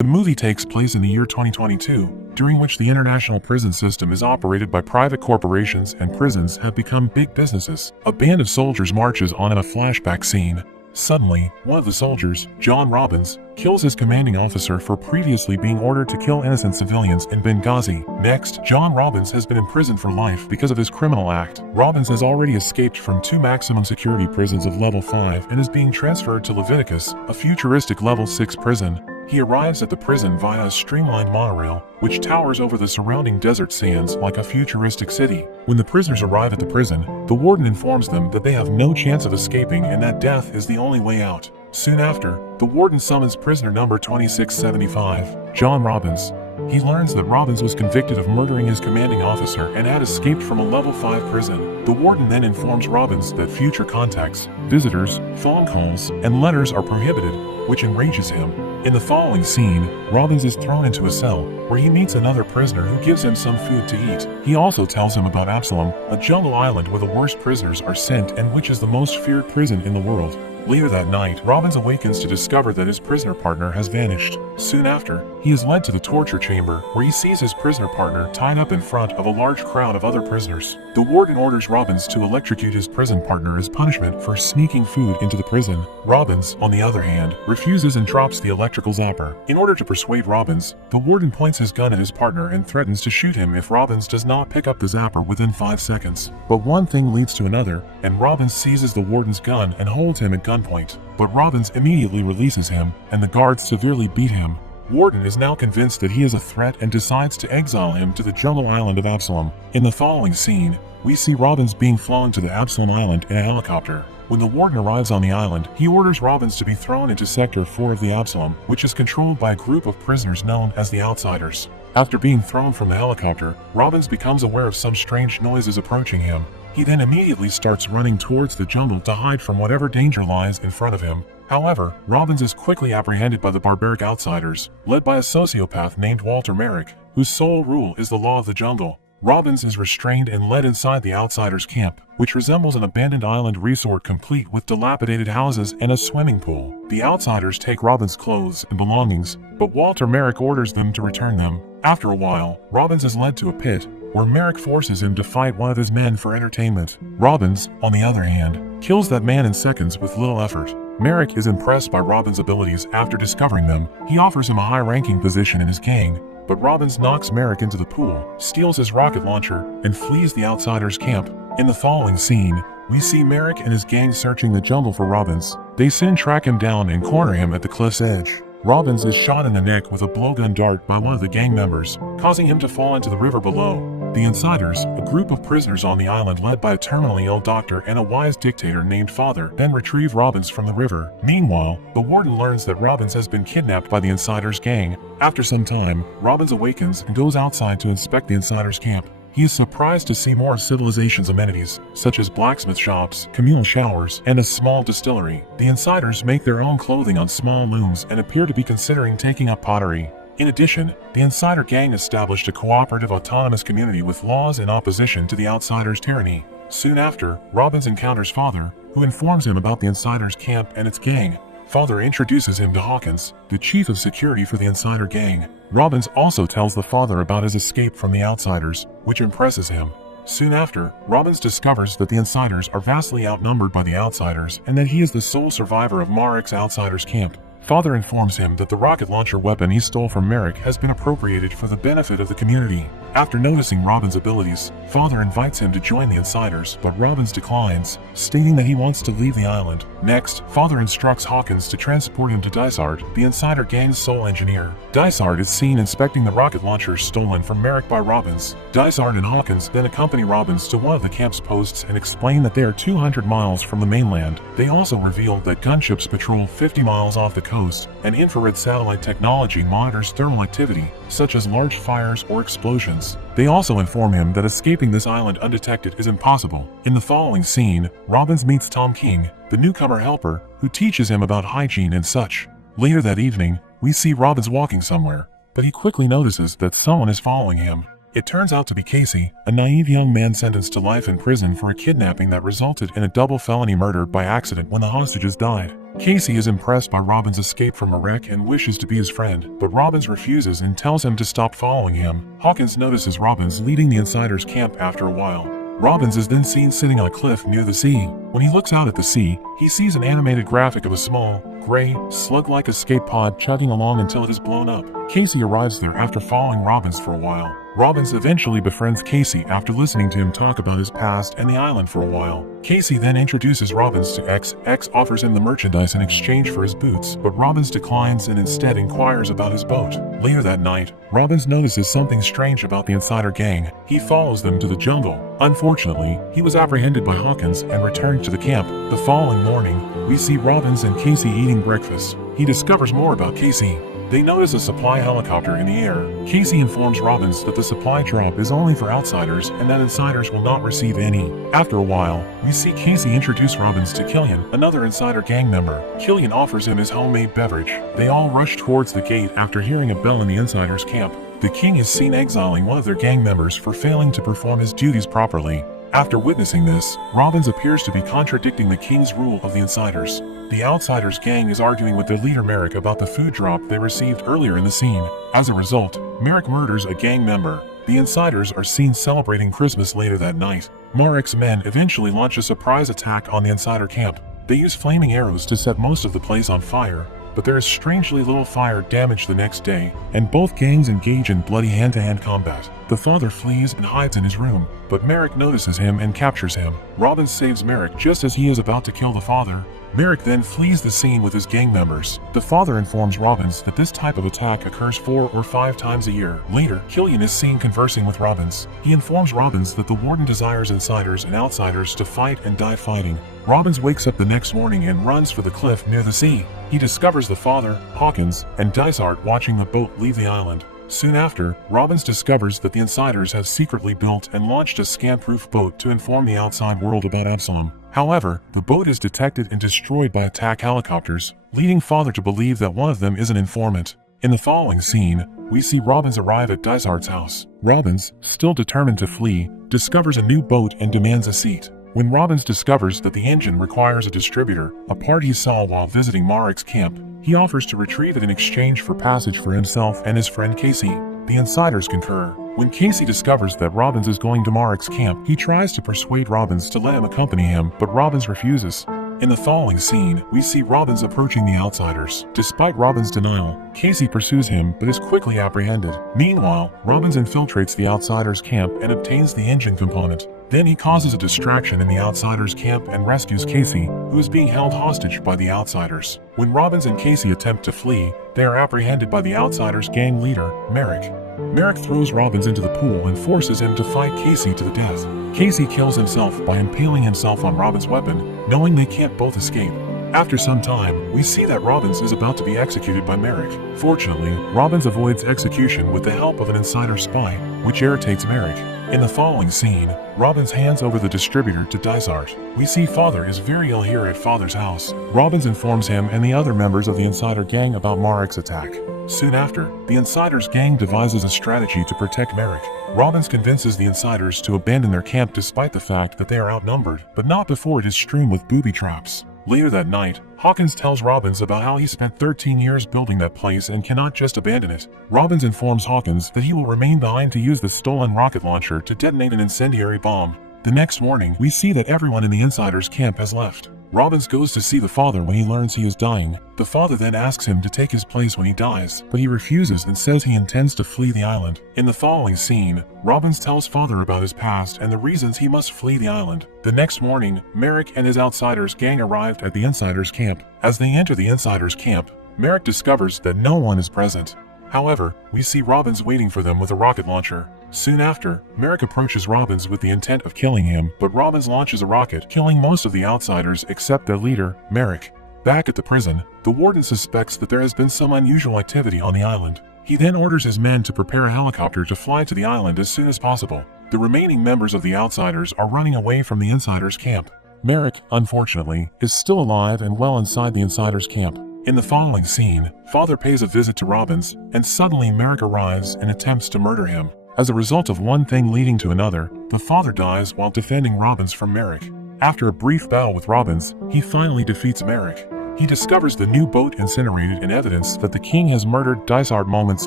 The movie takes place in the year 2022, during which the international prison system is operated by private corporations and prisons have become big businesses. A band of soldiers marches on in a flashback scene. Suddenly, one of the soldiers, John Robbins, kills his commanding officer for previously being ordered to kill innocent civilians in Benghazi. Next, John Robbins has been imprisoned for life because of his criminal act. Robbins has already escaped from 2 maximum security prisons of level 5 and is being transferred to Leviticus, a futuristic level 6 prison. He arrives at the prison via a streamlined monorail, which towers over the surrounding desert sands like a futuristic city. When the prisoners arrive at the prison, the warden informs them that they have no chance of escaping and that death is the only way out. Soon after, the warden summons prisoner number 2675, John Robbins. He learns that Robbins was convicted of murdering his commanding officer and had escaped from a level 5 prison. The warden then informs Robbins that future contacts, visitors, phone calls, and letters are prohibited, which enrages him. In the following scene, Robbins is thrown into a cell, where he meets another prisoner who gives him some food to eat. He also tells him about Absalom, a jungle island where the worst prisoners are sent and which is the most feared prison in the world. Later that night, Robbins awakens to discover that his prisoner partner has vanished. Soon after, he is led to the torture chamber, where he sees his prisoner partner tied up in front of a large crowd of other prisoners. The warden orders Robbins to electrocute his prison partner as punishment for sneaking food into the prison. Robbins, on the other hand, refuses and drops the electrical zapper. In order to persuade Robbins, the warden points his gun at his partner and threatens to shoot him if Robbins does not pick up the zapper within 5 seconds. But one thing leads to another, and Robbins seizes the warden's gun and holds him at gunpoint. But Robbins immediately releases him, and the guards severely beat him. Warden is now convinced that he is a threat and decides to exile him to the jungle island of Absalom. In the following scene, we see Robbins being flown to the Absalom island in a helicopter. When the warden arrives on the island, he orders Robbins to be thrown into Sector 4 of the Absalom, which is controlled by a group of prisoners known as the Outsiders. After being thrown from the helicopter, Robbins becomes aware of some strange noises approaching him. He then immediately starts running towards the jungle to hide from whatever danger lies in front of him. However, Robbins is quickly apprehended by the barbaric outsiders, led by a sociopath named Walter Merrick, whose sole rule is the law of the jungle. Robbins is restrained and led inside the outsiders' camp, which resembles an abandoned island resort complete with dilapidated houses and a swimming pool. The outsiders take Robbins' clothes and belongings, but Walter Merrick orders them to return them. After a while, Robbins is led to a pit, where Merrick forces him to fight one of his men for entertainment. Robbins, on the other hand, kills that man in seconds with little effort. Merrick is impressed by Robbins' abilities after discovering them. He offers him a high-ranking position in his gang, but Robbins knocks Merrick into the pool, steals his rocket launcher, and flees the outsiders' camp. In the following scene, we see Merrick and his gang searching the jungle for Robbins. They soon track him down and corner him at the cliff's edge. Robbins is shot in the neck with a blowgun dart by one of the gang members, causing him to fall into the river below. The Insiders, a group of prisoners on the island led by a terminally ill doctor and a wise dictator named Father, then retrieve Robbins from the river. Meanwhile, the warden learns that Robbins has been kidnapped by the Insiders gang. After some time, Robbins awakens and goes outside to inspect the Insiders camp. He is surprised to see more of civilization's amenities, such as blacksmith shops, communal showers, and a small distillery. The Insiders make their own clothing on small looms and appear to be considering taking up pottery. In addition, the Insider gang established a cooperative autonomous community with laws in opposition to the Outsiders' tyranny. Soon after, Robbins encounters Father, who informs him about the Insiders' camp and its gang. Father introduces him to Hawkins, the chief of security for the Insider gang. Robbins also tells the Father about his escape from the Outsiders, which impresses him. Soon after, Robbins discovers that the Insiders are vastly outnumbered by the Outsiders and that he is the sole survivor of Marik's Outsiders camp. Father informs him that the rocket launcher weapon he stole from Merrick has been appropriated for the benefit of the community. After noticing Robbins' abilities, Father invites him to join the Insiders, but Robbins declines, stating that he wants to leave the island. Next, Father instructs Hawkins to transport him to Dysart, the Insider gang's sole engineer. Dysart is seen inspecting the rocket launcher stolen from Merrick by Robbins. Dysart and Hawkins then accompany Robbins to one of the camp's posts and explain that they are 200 miles from the mainland. They also reveal that gunships patrol 50 miles off the coast, and infrared satellite technology monitors thermal activity, such as large fires or explosions. They also inform him that escaping this island undetected is impossible. In the following scene, Robbins meets Tom King, the newcomer helper, who teaches him about hygiene and such. Later that evening, we see Robbins walking somewhere, but he quickly notices that someone is following him. It turns out to be Casey, a naive young man sentenced to life in prison for a kidnapping that resulted in a double felony murder by accident when the hostages died. Casey is impressed by Robin's escape from a wreck and wishes to be his friend, but Robbins refuses and tells him to stop following him. Hawkins notices Robbins leading the insiders' camp after a while. Robbins is then seen sitting on a cliff near the sea. When he looks out at the sea, he sees an animated graphic of a small, gray, slug-like escape pod chugging along until it is blown up. Casey arrives there after following Robbins for a while. Robbins eventually befriends Casey after listening to him talk about his past and the island for a while. Casey then introduces Robbins to X. X offers him the merchandise in exchange for his boots, but Robbins declines and instead inquires about his boat. Later that night, Robbins notices something strange about the insider gang. He follows them to the jungle. Unfortunately, he was apprehended by Hawkins and returned to the camp. The following morning, we see Robbins and Casey eating breakfast. He discovers more about Casey. They notice a supply helicopter in the air. Casey informs Robbins that the supply drop is only for outsiders and that insiders will not receive any. After a while, we see Casey introduce Robbins to Killian, another insider gang member. Killian offers him his homemade beverage. They all rush towards the gate after hearing a bell in the insiders' camp. The king is seen exiling one of their gang members for failing to perform his duties properly. After witnessing this, Robbins appears to be contradicting the king's rule of the insiders. The outsiders gang is arguing with their leader Merrick about the food drop they received earlier in the scene. As a result, Merrick murders a gang member. The insiders are seen celebrating Christmas later that night. Marek's men eventually launch a surprise attack on the insider camp. They use flaming arrows to set most of the place on fire, but there is strangely little fire damage the next day, and both gangs engage in bloody hand-to-hand combat. The father flees and hides in his room, but Merrick notices him and captures him. Robbins saves Merrick just as he is about to kill the father. Merrick then flees the scene with his gang members. The father informs Robbins that this type of attack occurs 4 or 5 times a year. Later, Killian is seen conversing with Robbins. He informs Robbins that the warden desires insiders and outsiders to fight and die fighting. Robbins wakes up the next morning and runs for the cliff near the sea. He discovers the father, Hawkins, and Dysart watching the boat leave the island. Soon after, Robbins discovers that the insiders have secretly built and launched a scam-proof boat to inform the outside world about Absalom. However, the boat is detected and destroyed by attack helicopters, leading father to believe that one of them is an informant. In the following scene, we see Robbins arrive at Dysart's house. Robbins, still determined to flee, discovers a new boat and demands a seat. When Robbins discovers that the engine requires a distributor, a part he saw while visiting Marek's camp, he offers to retrieve it in exchange for passage for himself and his friend Casey. The insiders concur. When Casey discovers that Robbins is going to Marek's camp, he tries to persuade Robbins to let him accompany him, but Robbins refuses. In the following scene, we see Robbins approaching the outsiders. Despite Robbins' denial, Casey pursues him but is quickly apprehended. Meanwhile, Robbins infiltrates the outsiders' camp and obtains the engine component. Then he causes a distraction in the outsiders' camp and rescues Casey, who is being held hostage by the outsiders. When Robbins and Casey attempt to flee, they are apprehended by the outsiders' gang leader, Merrick. Merrick throws Robbins into the pool and forces him to fight Casey to the death. Casey kills himself by impaling himself on Robbins' weapon, knowing they can't both escape. After some time, we see that Robbins is about to be executed by Merrick. Fortunately, Robbins avoids execution with the help of an insider spy, which irritates Merrick. In the following scene, Robbins hands over the distributor to Dysart. We see father is very ill here at father's house. Robbins informs him and the other members of the insider gang about Marek's attack. Soon after, the insiders gang devises a strategy to protect Merrick. Robbins convinces the insiders to abandon their camp despite the fact that they are outnumbered, but not before it is strewn with booby traps. Later that night, Hawkins tells Robbins about how he spent 13 years building that place and cannot just abandon it. Robbins informs Hawkins that he will remain behind to use the stolen rocket launcher to detonate an incendiary bomb. The next morning, we see that everyone in the insiders' camp has left. Robbins goes to see the father when he learns he is dying. The father then asks him to take his place when he dies, but he refuses and says he intends to flee the island. In the following scene, Robbins tells father about his past and the reasons he must flee the island. The next morning, Merrick and his outsiders gang arrived at the insiders' camp. As they enter the insiders' camp, Merrick discovers that no one is present. However, we see Robbins waiting for them with a rocket launcher. Soon after, Merrick approaches Robbins with the intent of killing him, but Robbins launches a rocket, killing most of the outsiders except their leader, Merrick. Back at the prison, the warden suspects that there has been some unusual activity on the island. He then orders his men to prepare a helicopter to fly to the island as soon as possible. The remaining members of the outsiders are running away from the insiders' camp. Merrick, unfortunately, is still alive and well inside the insiders' camp. In the following scene, father pays a visit to Robbins, and suddenly Merrick arrives and attempts to murder him. As a result of one thing leading to another, the father dies while defending Robbins from Merrick. After a brief battle with Robbins, he finally defeats Merrick. He discovers the new boat incinerated in evidence that the king has murdered Dysart moments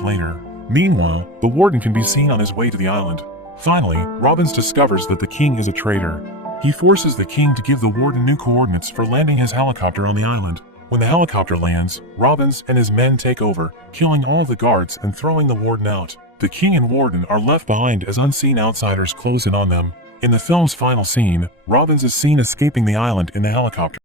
later. Meanwhile, the warden can be seen on his way to the island. Finally, Robbins discovers that the king is a traitor. He forces the king to give the warden new coordinates for landing his helicopter on the island. When the helicopter lands, Robbins and his men take over, killing all the guards and throwing the warden out. The king and warden are left behind as unseen outsiders close in on them. In the film's final scene, Robbins is seen escaping the island in the helicopter.